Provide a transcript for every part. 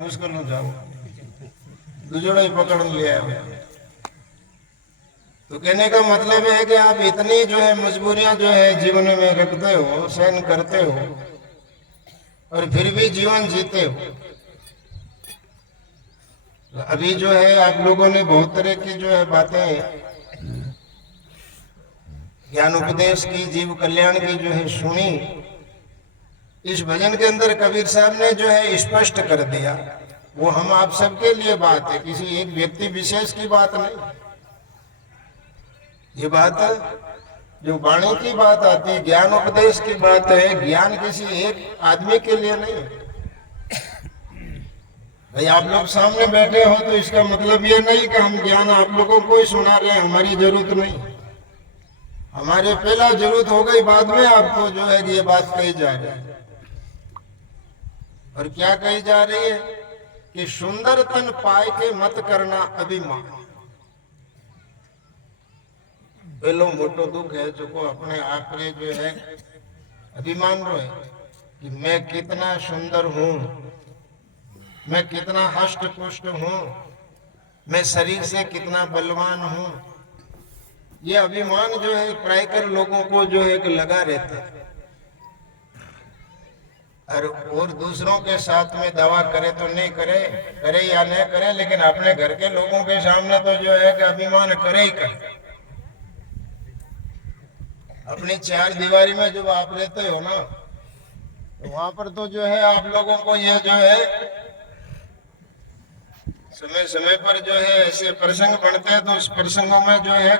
मुश्किल हो जाओ दुजोड़ा ही पकड़ लिया है। तो कहने का मतलब है कि आप इतनी जो है मजबूरियां जो है जीवन में रखते हो, सहन करते हो और फिर भी जीवन जीते हो। तो अभी जो है आप लोगों ने बहुत तरह की जो है बातें ज्ञान उपदेश की, जीव कल्याण की जो है सुनी। इस भजन के अंदर कबीर साहब ने जो है स्पष्ट कर दिया, वो हम आप सबके लिए बात है, किसी एक व्यक्ति विशेष की बात नहीं। ये बात जो वाणी की बात आती है, ज्ञान उपदेश की बात है, ज्ञान किसी एक आदमी के लिए नहीं है। भाई आप लोग सामने बैठे हो तो इसका मतलब ये नहीं कि हम ज्ञान आप लोगों को ही सुना रहे हैं, हमारी जरूरत नहीं। हमारे पहला जरूरत हो गई, बाद में आपको जो है ये बात कही जा रही है। और क्या कही जा रही है कि सुंदर तन पाए के मत करना अभिमान। पहलो मोटो दुख है जो को अपने आप में जो है अभिमान रो है कि मैं कितना सुंदर हूं, मैं कितना हष्ट पुष्ट हूं, मैं शरीर से कितना बलवान हूं। ये अभिमान जो है प्रायकर लोगों को जो है लगा रहता है। और दूसरों के साथ में दवा करे तो नहीं करे, करे या नहीं करे, लेकिन अपने घर के लोगों के सामने तो जो है कि अभिमान करे ही करे। अपनी चार दीवारी में जब आप रहते हो ना, तो वहां पर तो जो है आप लोगों को ये जो है समय समय पर जो है ऐसे प्रसंग बनते हैं, तो उस प्रसंगों में जो है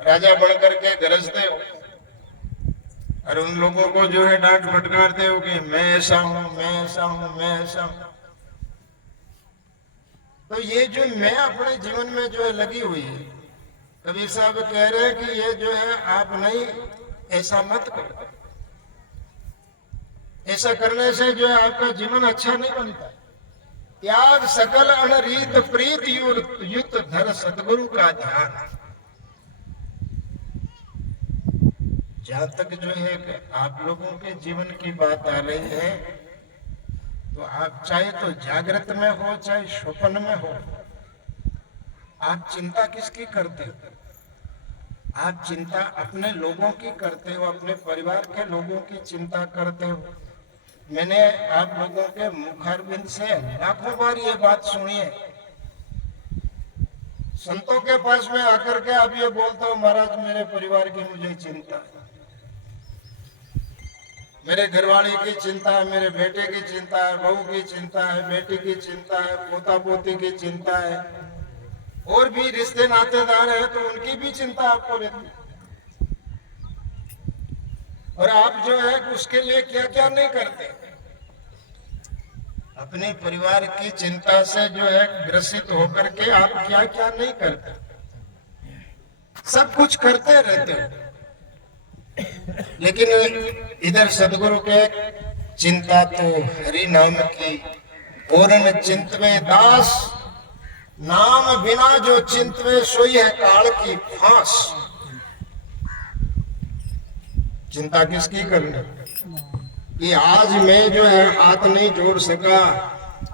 राजा बन करके गरजते हो और उन लोगों को जो है डांट फटकारते हो कि मैं ऐसा हूं, मैं ऐसा हूं, मैं ऐसा हूं। तो ये जो मैं अपने जीवन में जो है लगी हुई है, कबीर साहब कह रहे हैं कि ये जो है आप नहीं, ऐसा मत करो। ऐसा करने से जो है आपका जीवन अच्छा नहीं बनता। त्याग सकल अनरीत प्रीत युक्त धर सतगुरु का ध्यान। जहां तक जो है आप लोगों के जीवन की बात आ रही है, तो आप चाहे तो जागृत में हो चाहे स्वप्न में हो, आप चिंता किसकी करते हो? आप चिंता अपने लोगों की करते हो, अपने परिवार के लोगों की चिंता करते हो। मैंने आप लोगों के मुखारबिंद से लाखों बार ये बात सुनी है। संतों के पास में आकर के आप ये बोलते हो, महाराज मेरे परिवार की मुझे चिंता है, मेरे घरवाली की चिंता है, मेरे बेटे की चिंता है, बहू की चिंता है, बेटी की चिंता है, पोता पोती की चिंता है, और भी रिश्ते नातेदार है तो उनकी भी चिंता आपको रहती है। और आप जो है उसके लिए क्या क्या नहीं करते। अपने परिवार की चिंता से जो है ग्रसित होकर के आप क्या क्या नहीं करते, सब कुछ करते रहते हो। लेकिन इधर सदगुरु के चिंता तो हरि नाम की, पूर्ण चिंतवे दास, नाम बिना जो चिंतवे सोई है काल की फांस। चिंता किसकी करनी कि आज मैं जो है हाथ नहीं जोड़ सका,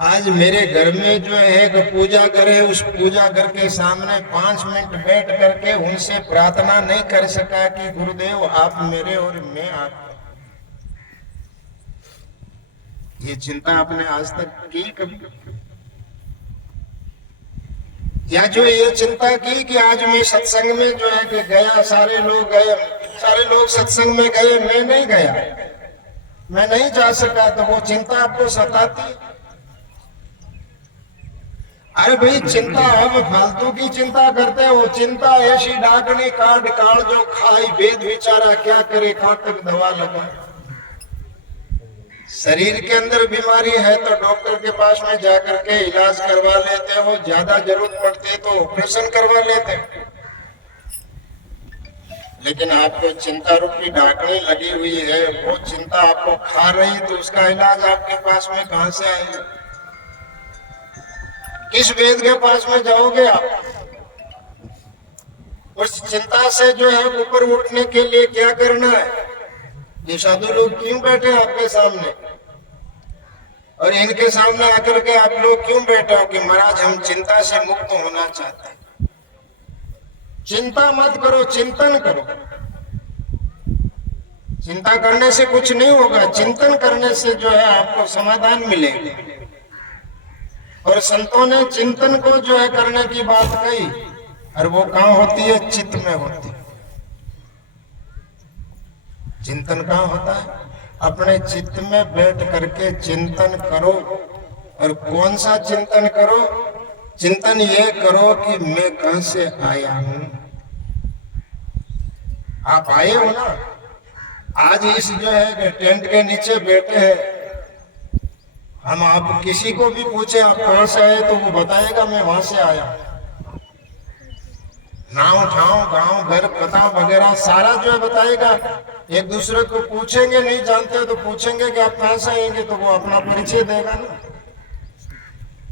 आज मेरे घर में जो है कि पूजा करे, उस पूजा घर के सामने 5 मिनट बैठ करके उनसे प्रार्थना नहीं कर सका कि गुरुदेव आप मेरे और मैं आपका। ये चिंता आपने आज तक की कभी? या जो ये चिंता की कि आज मैं सत्संग में जो है कि गया, सारे लोग गए, सारे लोग सत्संग में गए, मैं नहीं गया, मैं नहीं जा सका, तो वो चिंता आपको सताती। अरे भाई चिंता हम फालतू की चिंता करते हो। चिंता ऐसी डाकनी काट काट जो खाई, वेद बेचारा क्या करे, कहां तक दवा लगाए। शरीर के अंदर बीमारी है तो डॉक्टर के पास में जाकर के इलाज करवा लेते हो, ज्यादा जरूरत पड़ती है तो ऑपरेशन करवा लेते हो। लेकिन आपको चिंता रूपी ढाकनी लगी हुई है, वो चिंता आपको खा रही, तो उसका इलाज आपके पास में कहां से आएगा? किस वेद के पास में जाओगे आप? उस चिंता से जो है ऊपर उठने के लिए क्या करना है? ये साधु लोग क्यों बैठे आपके सामने? और इनके सामने आकर के आप लोग क्यों बैठे हो कि महाराज हम चिंता से मुक्त होना चाहते हैं। चिंता मत करो, चिंतन करो। चिंता करने से कुछ नहीं होगा, चिंतन करने से जो है आपको समाधान मिलेगा। और संतों ने चिंतन को जो है करने की बात कही, और वो कहाँ होती है? चित्त में होती है। चिंतन कहाँ होता है? अपने चित्त में बैठ करके चिंतन करो। और कौन सा चिंतन करो? चिंतन ये करो कि मैं कहां से आया हूं। आप आए हो ना, आज इस जो है टेंट के नीचे बैठे हैं। हम आप किसी को भी पूछे आप कहां से आए तो वो बताएगा मैं वहां से आया। नाम ठाव गांव घर पता वगैरह सारा जो है बताएगा। एक दूसरे को पूछेंगे, नहीं जानते तो पूछेंगे कि आप कहां से आएंगे, तो वो अपना परिचय देगा ना।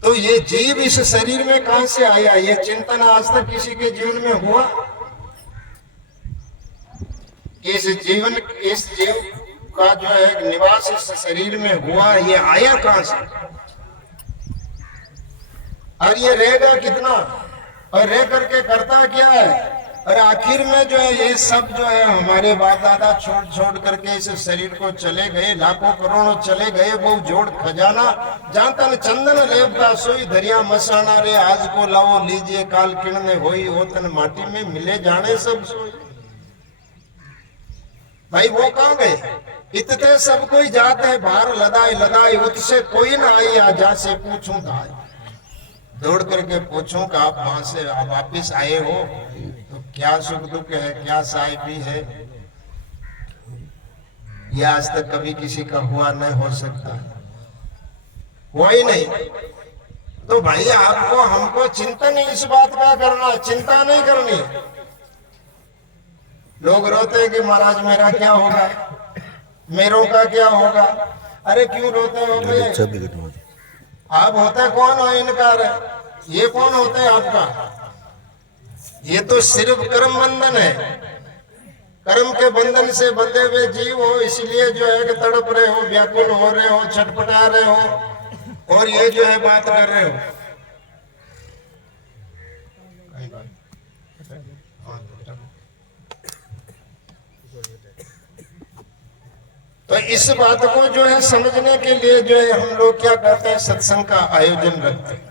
तो ये जीव इस शरीर में कहां से आया, ये चिंतन आज तक किसी के जीवन में हुआ? इस जीव का जो है निवास इस शरीर में हुआ, ये आया कहां से और ये रहेगा कितना और रह करके करता क्या है? और आखिर में जो है ये सब जो है हमारे बाप दादा छोड़ छोड़ करके इस शरीर को चले गए, लाखों करोड़ों चले गए। वो जोड़ खजाना जहां तन चंदन लेपता सोई दरिया मसाना रे, आज को लाओ लीजिए काल किणने होई, हो तन माटी में मिले जाने सब सोई। भाई वो कहाँ गए? इतने सब कोई जाते हैं बाहर लदाई लदाई, उससे कोई ना आई आजा से पूछूं दाई। दौड़ करके पूछूं कि आप वहां से वापिस आए हो तो क्या सुख दुख है, क्या साहिबी है? ये आज तक कभी किसी का हुआ नहीं, हो सकता हुआ ही नहीं। तो भाई आपको हमको चिंतन इस बात का करना, चिंता नहीं करनी। लोग रोते हैं कि महाराज मेरा क्या होगा, मेरों का क्या होगा। अरे क्यों रोते हो भैया? आप होते कौन हो इनकार? ये कौन होते हैं आपका? ये तो सिर्फ कर्म बंधन है। कर्म के बंधन से बंधे हुए जीव हो, इसलिए जो है कि तड़प रहे हो, व्याकुल हो रहे हो, छटपटा रहे हो और ये जो है बात कर रहे हो। तो इस बात को जो है समझने के लिए जो है हम लोग क्या करते हैं? सत्संग का आयोजन रखते हैं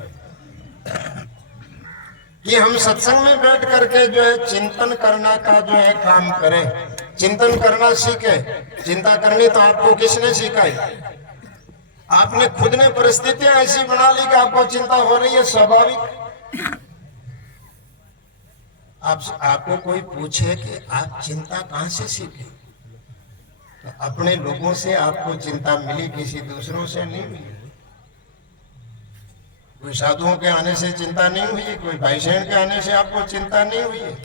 कि हम सत्संग में बैठ करके जो है चिंतन करना का जो है काम करें, चिंतन करना सीखे। चिंता करनी तो आपको किसने सिखाई? आपने खुद ने परिस्थितियां ऐसी बना ली कि आपको चिंता हो रही है, स्वाभाविक। आपको कोई पूछे कि आप चिंता कहां से सीखे, तो अपने लोगों से आपको चिंता मिली, किसी दूसरों से नहीं मिली। कोई साधुओं के आने से चिंता नहीं हुई, कोई भाई बहन के आने से आपको चिंता नहीं हुई।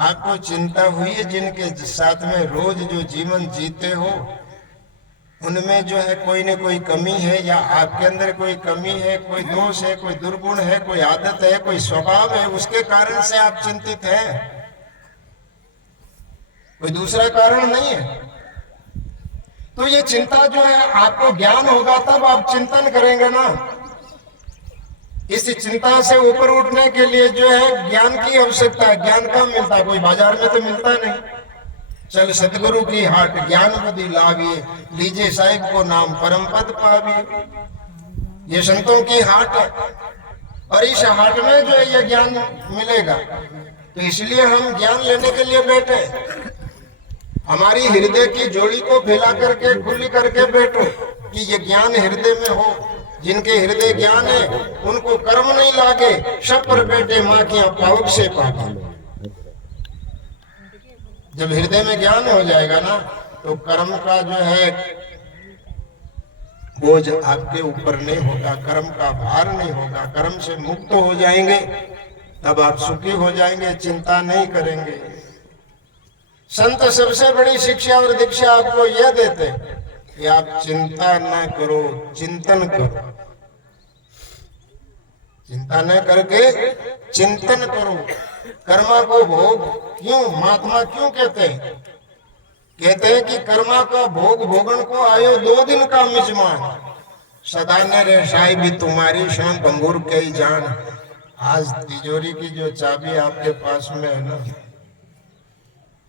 आपको चिंता हुई है जिनके साथ में रोज जो जीवन जीते हो उनमें जो है कोई न कोई कमी है, या आपके अंदर कोई कमी है, कोई दोष है, कोई दुर्गुण है, कोई आदत है, कोई स्वभाव है, उसके कारण से आप चिंतित हैं। कोई दूसरा कारण नहीं है। तो ये चिंता जो है आपको ज्ञान होगा तब आप चिंतन करेंगे ना। इस चिंता से ऊपर उठने के लिए जो है ज्ञान की आवश्यकता है। ज्ञान कहाँ मिलता है? कोई बाजार में तो मिलता नहीं। चल सतगुरु की हाट ज्ञान बुद्धि लाविए, लीजिए साहिब को नाम परम पद पाविए। ये संतों की हाट है और इस हाट में जो है ये ज्ञान मिलेगा। तो इसलिए हम ज्ञान लेने के लिए बैठे। हमारी हृदय की जोड़ी को फैला करके खुली करके बैठो कि ये ज्ञान हृदय में हो। जिनके हृदय ज्ञान है उनको कर्म नहीं लागे, सब पर बैठे माँ की पावक से पापा। जब हृदय में ज्ञान हो जाएगा ना तो कर्म का जो है बोझ आपके ऊपर नहीं होगा, कर्म का भार नहीं होगा, कर्म से मुक्त हो जाएंगे, तब आप सुखी हो जाएंगे, चिंता नहीं करेंगे। संत सबसे बड़ी शिक्षा और दीक्षा आपको यह देते कि आप चिंता न करो, चिंतन करो। चिंता न करके चिंतन करो। कर्मा को भोग क्यों महात्मा क्यों कहते हैं? कहते हैं कि कर्मा का भोग भोगन को आयो 2 दिन का मिजमान। सदा ने रे शाही भी तुम्हारी शाम बंगूर के ही जान। आज तिजोरी की जो चाबी आपके पास में है ना,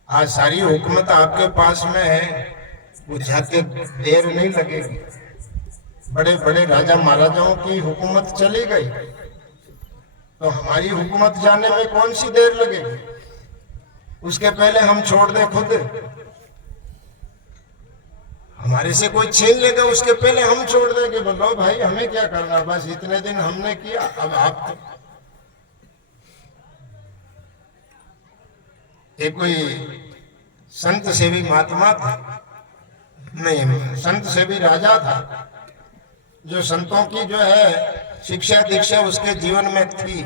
आज सारी हुकूमत आपके पास में है, वो जाते देर नहीं लगेगी। बड़े बड़े राजा महाराजाओं की हुकूमत चली गई, तो हमारी हुकूमत जाने में कौन सी देर लगेगी। उसके पहले हम छोड़ दें खुद, हमारे से कोई छीन लेगा उसके पहले हम छोड़ दें कि बोलो भाई हमें क्या करना, बस इतने दिन हमने किया, अब आप। एक कोई संत सेवी महात्मा था, नहीं संत सेवी राजा था, जो संतों की जो है शिक्षा दीक्षा उसके जीवन में थी।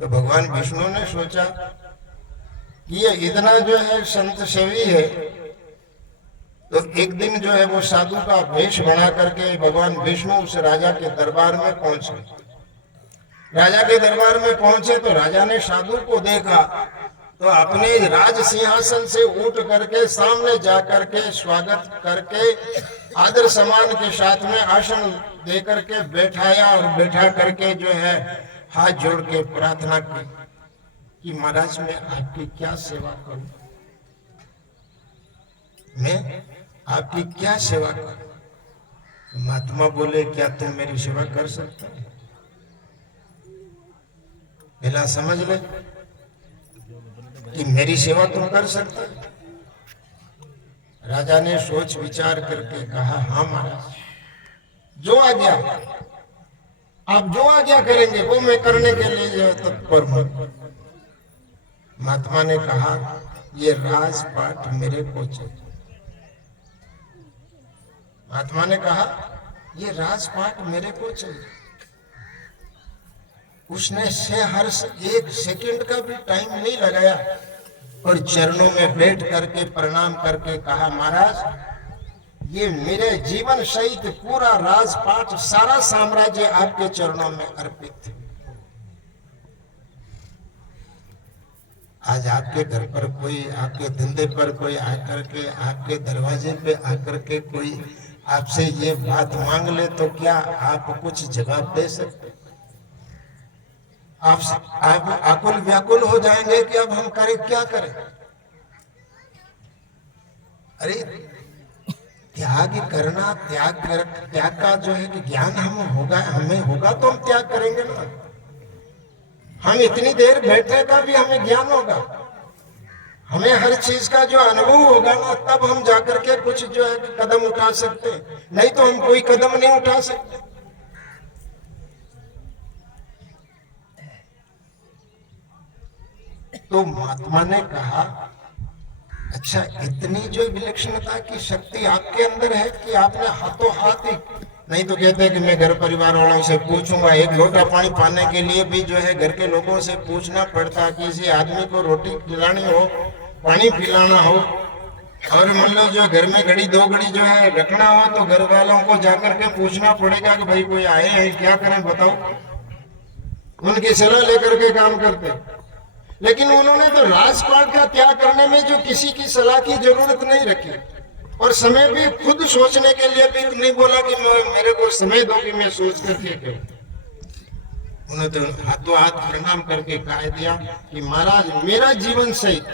तो भगवान विष्णु ने सोचा कि ये इतना जो है संत सेवी है, तो एक दिन जो है वो साधु का वेश बना करके भगवान विष्णु उस राजा के दरबार में पहुंचे। राजा के दरबार में पहुंचे तो राजा ने साधु को देखा, तो अपने राज सिंहासन से उठ करके सामने जा करके स्वागत करके आदर सम्मान के साथ में आसन दे करके बैठाया, और बैठा करके जो है हाथ जोड़ के प्रार्थना की कि महाराज मैं आपकी क्या सेवा करूं, मैं आपकी क्या सेवा करूं। महात्मा बोले क्या तुम मेरी सेवा कर सकते हो, पहला समझ ले कि मेरी सेवा तुम कर सकते हो। राजा ने सोच विचार करके कहा हाँ महाराज, जो आज्ञा, आप जो आज्ञा करेंगे वो मैं करने के लिए तत्पर हूं। महात्मा ने कहा ये राजपाट मेरे को चाहिए। महात्मा ने कहा ये राजपाट मेरे को चाहिए। उसने से हर एक सेकंड का भी टाइम नहीं लगाया और चरणों में बैठ करके प्रणाम करके कहा महाराज ये मेरे जीवन सहित पूरा राजपाट सारा साम्राज्य आपके चरणों में अर्पित है। आज आपके घर पर कोई, आपके धंधे पर कोई आकर के, आपके दरवाजे पे आकर के कोई आपसे ये बात मांग ले तो क्या आप कुछ जवाब दे सकते? आप आकुल व्याकुल हो जाएंगे कि अब हम करें क्या करें। अरे त्याग करना, त्याग का जो है कि ज्ञान हमें होगा तो हम त्याग करेंगे ना। हम इतनी देर बैठे का भी हमें ज्ञान होगा, हमें हर चीज का जो अनुभव होगा ना, तब हम जाकर के कुछ जो है कदम उठा सकते हैं, नहीं तो हम कोई कदम नहीं उठा सकते। तो महात्मा ने कहा अच्छा इतनी जो विलक्षणता की शक्ति आपके अंदर है कि आपने हाथों हाथ ही, नहीं तो कहते हैं कि मैं घर परिवार वालों से पूछूंगा। एक लोटा पानी पाने के लिए भी जो है घर के लोगों से पूछना पड़ता, किसी आदमी को रोटी खिलानी हो, पानी पिलाना हो, और मतलब जो घर में घड़ी दो घड़ी जो है रखना हो तो घर वालों को जाकर के पूछना पड़ेगा कि भाई कोई आए हैं क्या करें बताओ। उनकी सलाह लेकर के काम करते। लेकिन उन्होंने तो राजपाट का त्याग करने में जो किसी की सलाह की जरूरत नहीं रखी, और समय भी खुद सोचने के लिए भी नहीं बोला कि मेरे को समय दो कि मैं सोच करके करूं। उन्होंने तो हाथों हाथ प्रणाम करके कह दिया कि महाराज मेरा जीवन सहित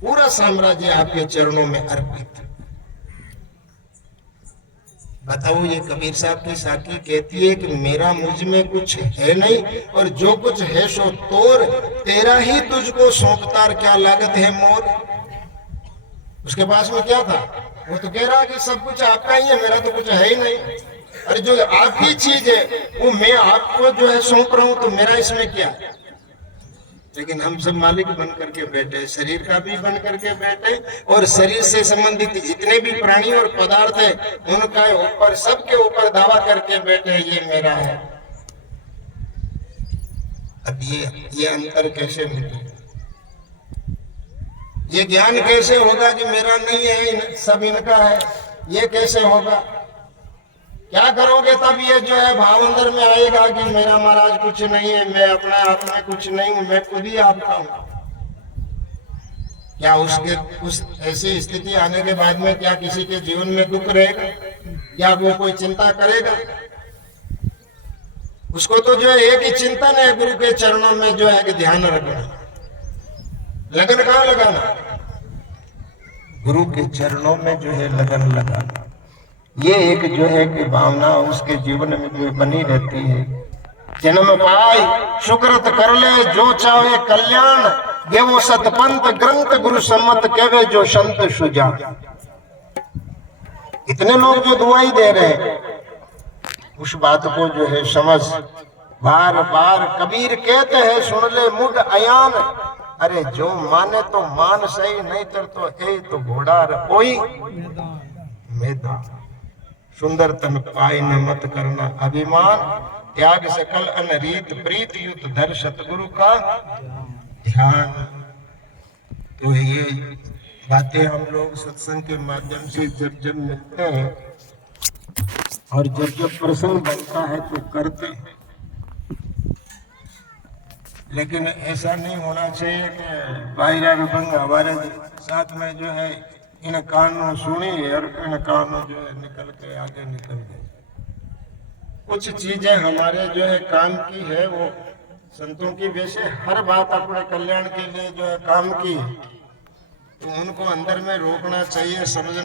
पूरा साम्राज्य आपके चरणों में अर्पित। बताओ ये कबीर साहब की साकी कहती है कि मेरा मुझ में कुछ है नहीं, और जो कुछ है सो तोर, तेरा ही तुझको सौंपता क्या लागत है मोर। उसके पास में क्या था, वो तो कह रहा कि सब कुछ आपका ही है, मेरा तो कुछ है ही नहीं। अरे जो आपकी चीज है वो मैं आपको जो है सौंप रहा हूं, तो मेरा इसमें क्या। लेकिन हम सब मालिक बन करके बैठे, शरीर का भी बन करके बैठे, और शरीर से संबंधित जितने भी प्राणी और पदार्थ है उनका ऊपर, सबके ऊपर दावा करके बैठे ये मेरा है। अब ये अंतर कैसे मिले, ये ज्ञान कैसे होगा कि मेरा नहीं है सब इनका है, ये कैसे होगा। क्या करोगे तब ये जो है भाव अंदर में आएगा कि मेरा महाराज कुछ नहीं है, मैं अपने आप में कुछ नहीं हूं, मैं खुद ही आपका हूं। क्या उसके उस ऐसी स्थिति आने के बाद में क्या किसी के जीवन में दुख रहेगा? क्या वो कोई चिंता करेगा? उसको तो जो है एक ही चिंतन है, गुरु के चरणों में जो है कि ध्यान रखना। लगन कहाँ लगाना? गुरु के चरणों में जो है लगन लगाना। ये एक जो है कि भावना उसके जीवन में जो बनी रहती है। जन्म पाई सुकृत कर ले जो चाहे कल्याण, ये वो सतपंथ ग्रंथ गुरु सम्मत कहवे जो संत सुजा। इतने लोग जो दुआई दे रहे हैं, उस बात को जो है समझ। बार बार कबीर कहते हैं सुन ले मुग अयान, अरे जो माने तो मान सही, नहीं तो ए तो घोड़ा कोई मैदान। सुंदर तन पाई न मत करना अभिमान, त्याग सकल अनरीत प्रीत युत धर सतगुरु का ध्यान। तो ये बातें हम लोग सत्संग के माध्यम से जब जब मिलते हैं और जब जब प्रसंग बनता है तो करते हैं। लेकिन ऐसा नहीं होना चाहिए कि बाहर विभंग हमारे साथ में जो है इन कानों सुनी और इन कानों जो है निकल के आगे निकल गए। कुछ चीजें हमारे जो है काम की है, वो संतों की वैसे हर बात अपने कल्याण के लिए जो है काम की, तो उनको अंदर में रोकना चाहिए, समझना